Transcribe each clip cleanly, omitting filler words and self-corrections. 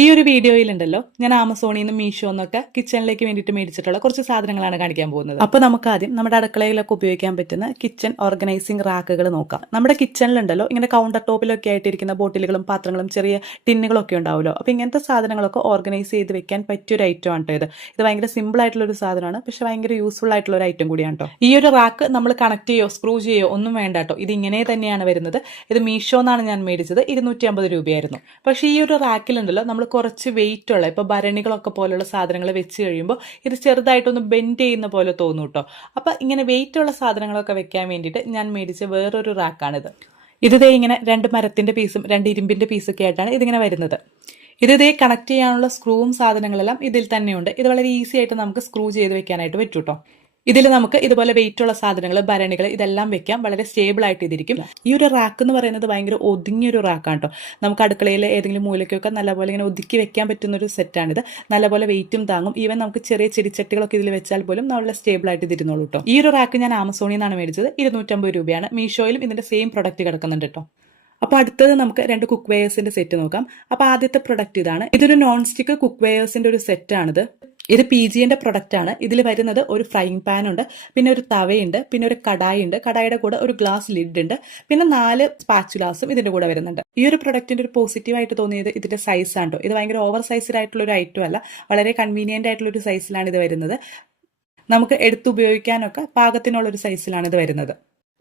ഈ ഒരു വീഡിയോയിലുണ്ടല്ലോ ഞാൻ ആമസോണിൽ നിന്ന് മീഷോ എന്നൊക്കെ കിച്ചണിലേക്ക് വേണ്ടിയിട്ട് മേടിച്ചിട്ടുള്ള കുറച്ച് സാധനങ്ങളാണ് കാണിക്കാൻ പോകുന്നത്. അപ്പോൾ നമുക്ക് ആദ്യം നമ്മുടെ അടുക്കളയിലൊക്കെ ഉപയോഗിക്കാൻ പറ്റുന്ന കിച്ചൺ ഓർഗനൈസിംഗ് റാക്കുകൾ നോക്കാം. നമ്മുടെ കിച്ചണിലുണ്ടല്ലോ ഇങ്ങനെ കൗണ്ടർ ടോപ്പിലൊക്കെ ആയിട്ടിരിക്കുന്ന ബോട്ടിലുകളും പാത്രങ്ങളും ചെറിയ ടിന്നുകളൊക്കെ ഉണ്ടാവുമല്ലോ. അപ്പോൾ ഇങ്ങനത്തെ സാധനങ്ങളൊക്കെ ഓർഗനൈസ് ചെയ്ത് വെക്കാൻ പറ്റിയൊരു ഐറ്റം ആണ് ഇത്. ഇത് ഭയങ്കര സിമ്പിൾ ആയിട്ടുള്ള ഒരു സാധനമാണ്, പക്ഷെ ഭയങ്കര യൂസ്ഫുൾ ആയിട്ടുള്ള ഒരു ഐറ്റം കൂടിയാണ് കേട്ടോ. ഈ ഒരു റാക്ക് നമ്മൾ കണക്ട് ചെയ്യോ സ്ക്രൂ ചെയ്യോ ഒന്നും വേണ്ട കേട്ടോ. ഇത് ഇങ്ങനെ തന്നെയാണ് വരുന്നത്. ഇത് മീഷോ എന്നാണ് ഞാൻ മേടിച്ചത്. 250 രൂപയായിരുന്നു. പക്ഷേ ഈ ഒരു റാക്കിലുണ്ടല്ലോ നമ്മൾ കുറച്ച് വെയിറ്റ് ഉള്ള ഇപ്പോൾ ഭരണികളൊക്കെ പോലുള്ള സാധനങ്ങൾ വെച്ച് കഴിയുമ്പോൾ ഇത് ചെറുതായിട്ടൊന്ന് ബെൻഡ് ചെയ്യുന്ന പോലെ തോന്നും കേട്ടോ. അപ്പോൾ ഇങ്ങനെ വെയിറ്റ് ഉള്ള സാധനങ്ങളൊക്കെ വെക്കാൻ വേണ്ടിയിട്ട് ഞാൻ മേടിച്ച വേറൊരു റാക്കാണിത്. ഇതേ ഇങ്ങനെ 2 മരത്തിൻ്റെ പീസും 2 ഇരുമ്പിൻ്റെ പീസൊക്കെ ആയിട്ടാണ് ഇതിങ്ങനെ വരുന്നത്. ഇതേ കണക്ട് ചെയ്യാനുള്ള സ്ക്രൂവും സാധനങ്ങളെല്ലാം ഇതിൽ തന്നെയുണ്ട്. ഇത് വളരെ ഈസി ആയിട്ട് നമുക്ക് സ്ക്രൂ ചെയ്ത് വെക്കാനായിട്ട് പറ്റും കേട്ടോ. ഇതിൽ നമുക്ക് ഇതുപോലെ വെയിറ്റ് ഉള്ള സാധനങ്ങൾ ഭരണികൾ ഇതെല്ലാം വെക്കാം. വളരെ സ്റ്റേബിൾ ആയിട്ട് ഇതിരിക്കും. ഈ ഒരു റാക്ക് എന്ന് പറയുന്നത് ഭയങ്കര ഒതുങ്ങിയൊരു റാക്കാണ് കേട്ടോ. നമുക്ക് അടുക്കളയിൽ ഏതെങ്കിലും മൂലയ്ക്കൊക്കെ നല്ലപോലെ ഇങ്ങനെ ഒതുക്കി വെക്കാൻ പറ്റുന്ന ഒരു സെറ്റാണിത്. നല്ലപോലെ വെയിറ്റും താങ്ങും. ഈവൻ നമുക്ക് ചെറിയ ചെടിച്ചട്ടികളൊക്കെ ഇതിൽ വെച്ചാൽ പോലും നല്ല സ്റ്റേബിൾ ആയിട്ട് ഇതിരുന്നോളൂ കേട്ടോ. ഈ ഒരു റാക്ക് ഞാൻ ആമസോണിൽ നിന്നാണ് മേടിച്ചത്. 250 രൂപയാണ്. മീഷോയിലും ഇതിന്റെ സെയിം പ്രൊഡക്റ്റ് കിടക്കുന്നുണ്ട് കേട്ടോ. അപ്പോൾ അടുത്തത് നമുക്ക് 2 കുക്ക് വെയേഴ്സിന്റെ സെറ്റ് നോക്കാം. അപ്പോൾ ആദ്യത്തെ പ്രൊഡക്റ്റ് ഇതാണ്. ഇതൊരു നോൺ സ്റ്റിക്ക് കുക്ക് വെയേഴ്സിന്റെ ഒരു സെറ്റാണിത്. ഇത് PGന്റെ പ്രൊഡക്റ്റ് ആണ്. ഇതിൽ വരുന്നത് ഒരു ഫ്രൈയിങ് പാൻ ഉണ്ട്, പിന്നെ ഒരു തവയുണ്ട്, പിന്നെ ഒരു കടായി ഉണ്ട്. കടായിയുടെ കൂടെ ഒരു ഗ്ലാസ് ലിഡ് ഉണ്ട്, പിന്നെ 4 സ്പാച്ചുലാസും ഇതിന്റെ കൂടെ വരുന്നുണ്ട്. ഈ ഒരു പ്രൊഡക്റ്റിന്റെ ഒരു പോസിറ്റീവ് ആയിട്ട് തോന്നിയത് ഇതിന്റെ സൈസ് ആണ് കേട്ടോ. ഇത് ഭയങ്കര ഓവർ സൈസ്ഡ് ആയിട്ടുള്ള ഒരു ഐറ്റം അല്ല, വളരെ കൺവീനിയന്റ് ആയിട്ടുള്ള ഒരു സൈസിലാണ് ഇത് വരുന്നത്. നമുക്ക് എടുത്തുപയോഗിക്കാനൊക്കെ പാകത്തിനുള്ളൊരു സൈസിലാണ് ഇത് വരുന്നത്.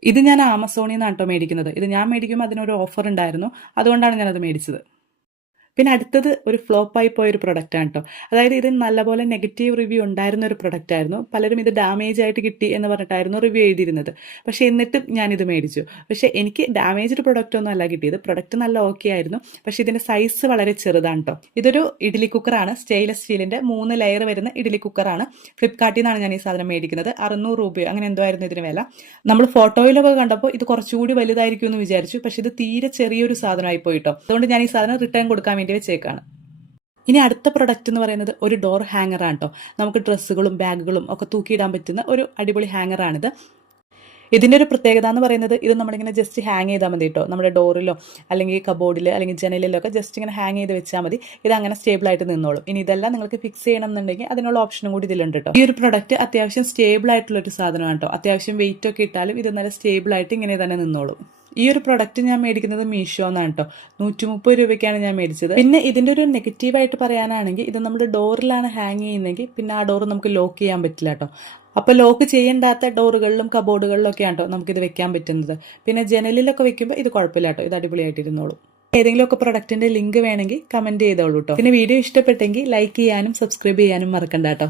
ഇത് ഞാൻ ആമസോണിൽ നിന്നാണ് കേട്ടോ മേടിക്കുന്നത്. ഇത് ഞാൻ മേടിക്കുമ്പോൾ അതിനൊരു ഓഫർ ഉണ്ടായിരുന്നു, അതുകൊണ്ടാണ് ഞാനത് മേടിച്ചത്. പിന്നെ അടുത്തത് ഒരു ഫ്ലോപ്പായി പോയൊരു പ്രൊഡക്റ്റ് ആണ് കേട്ടോ. അതായത് ഇത് നല്ലപോലെ നെഗറ്റീവ് റിവ്യൂ ഉണ്ടായിരുന്ന ഒരു പ്രൊഡക്റ്റ് ആയിരുന്നു. പലരും ഇത് ഡാമേജ് ആയിട്ട് കിട്ടി എന്ന് പറഞ്ഞിട്ടായിരുന്നു റിവ്യൂ എഴുതിയിരുന്നത്. പക്ഷേ എന്നിട്ടും ഞാനിത് മേടിച്ചു. പക്ഷേ എനിക്ക് ഡാമേജ്ഡ് പ്രൊഡക്റ്റ് ഒന്നും അല്ല കിട്ടിയത്. പ്രൊഡക്റ്റ് നല്ല ഓക്കെ ആയിരുന്നു, പക്ഷേ ഇതിന്റെ സൈസ് വളരെ ചെറുതാണ് കേട്ടോ. ഇതൊരു ഇഡ്ഡലി കുക്കറാണ്. സ്റ്റെയിൻലെസ് സ്റ്റീലിന്റെ 3 ലെയർ വരുന്ന ഇഡ്ഡലി കുക്കറാണ്. ഫ്ലിപ്കാർട്ടിൽ നിന്നാണ് ഞാൻ ഈ സാധനം മേടിക്കുന്നത്. 600 രൂപയോ അങ്ങനെ എന്തോ ആയിരുന്നു ഇതിന് വില. നമ്മൾ ഫോട്ടോയിലൊക്കെ കണ്ടപ്പോൾ ഇത് കുറച്ചുകൂടി വലുതായിരിക്കും എന്ന് വിചാരിച്ചു, പക്ഷേ ഇത് തീരെ ചെറിയൊരു സാധനമായി പോയിട്ടോ. അതുകൊണ്ട് ഞാൻ ഈ സാധനം റിട്ടേൺ കൊടുക്കാൻ വേണ്ടി വെച്ചേക്കാണ്. ഇനി അടുത്ത പ്രൊഡക്റ്റ് എന്ന് പറയുന്നത് ഒരു ഡോർ ഹാങ്ങർ ആണ് കേട്ടോ. നമുക്ക് ഡ്രസ്സുകളും ബാഗുകളും ഒക്കെ തൂക്കിയിടാൻ പറ്റുന്ന ഒരു അടിപൊളി ഹാങ്ങറാണിത്. ഇതിൻ്റെ ഒരു പ്രത്യേകത എന്ന് പറയുന്നത് ഇത് നമ്മളിങ്ങനെ ജസ്റ്റ് ഹാങ് ചെയ്താൽ മതി കേട്ടോ. നമ്മുടെ ഡോറിലോ അല്ലെങ്കിൽ കബോർഡിൽ അല്ലെങ്കിൽ ജനലിലോ ഒക്കെ ജസ്റ്റ് ഇങ്ങനെ ഹാങ് ചെയ്ത് വെച്ചാൽ മതി. ഇത് അങ്ങനെ സ്റ്റേബിൾ ആയിട്ട് നിന്നോളും. ഇനി ഇതെല്ലാം നിങ്ങൾക്ക് ഫിക്സ് ചെയ്യണം എന്നുണ്ടെങ്കിൽ അതിനുള്ള ഓപ്ഷനും കൂടി ഇതിലുണ്ട് കേട്ടോ. ഈ ഒരു പ്രൊഡക്റ്റ് അത്യാവശ്യം സ്റ്റേബിൾ ആയിട്ടുള്ള ഒരു സാധനമാണ് കേട്ടോ. അത്യാവശ്യം വെയിറ്റ് ഒക്കെ ഇട്ടാലും ഇത് നല്ല സ്റ്റേബിൾ ആയിട്ട് ഇങ്ങനെ തന്നെ നിന്നോളും. ഈ ഒരു പ്രൊഡക്റ്റ് ഞാൻ മേടിക്കുന്നത് മീഷോ എന്നാണ് കേട്ടോ. 130 രൂപയ്ക്കാണ് ഞാൻ മേടിച്ചത്. പിന്നെ ഇതിൻ്റെ ഒരു നെഗറ്റീവായിട്ട് പറയാനാണെങ്കിൽ ഇത് നമ്മുടെ ഡോറിലാണ് ഹാങ് ചെയ്യുന്നതെങ്കിൽ പിന്നെ ആ ഡോർ നമുക്ക് ലോക്ക് ചെയ്യാൻ പറ്റില്ല കേട്ടോ. അപ്പോൾ ലോക്ക് ചെയ്യേണ്ടാത്ത ഡോറുകളിലും കബോർഡുകളിലൊക്കെയാണ് കേട്ടോ നമുക്കിത് വെക്കാൻ പറ്റുന്നത്. പിന്നെ ജനലിലൊക്കെ വെക്കുമ്പോൾ ഇത് കുഴപ്പമില്ല കേട്ടോ. ഇത് അടിപൊളിയായിട്ടിരുന്നോളൂ. ഏതെങ്കിലുമൊക്കെ പ്രൊഡക്റ്റിന്റെ ലിങ്ക് വേണമെങ്കിൽ കമന്റ് ചെയ്തോളൂ കേട്ടോ. പിന്നെ വീഡിയോ ഇഷ്ടപ്പെട്ടെങ്കിൽ ലൈക്ക് ചെയ്യാനും സബ്സ്ക്രൈബ് ചെയ്യാനും മറക്കണ്ട കേട്ടോ.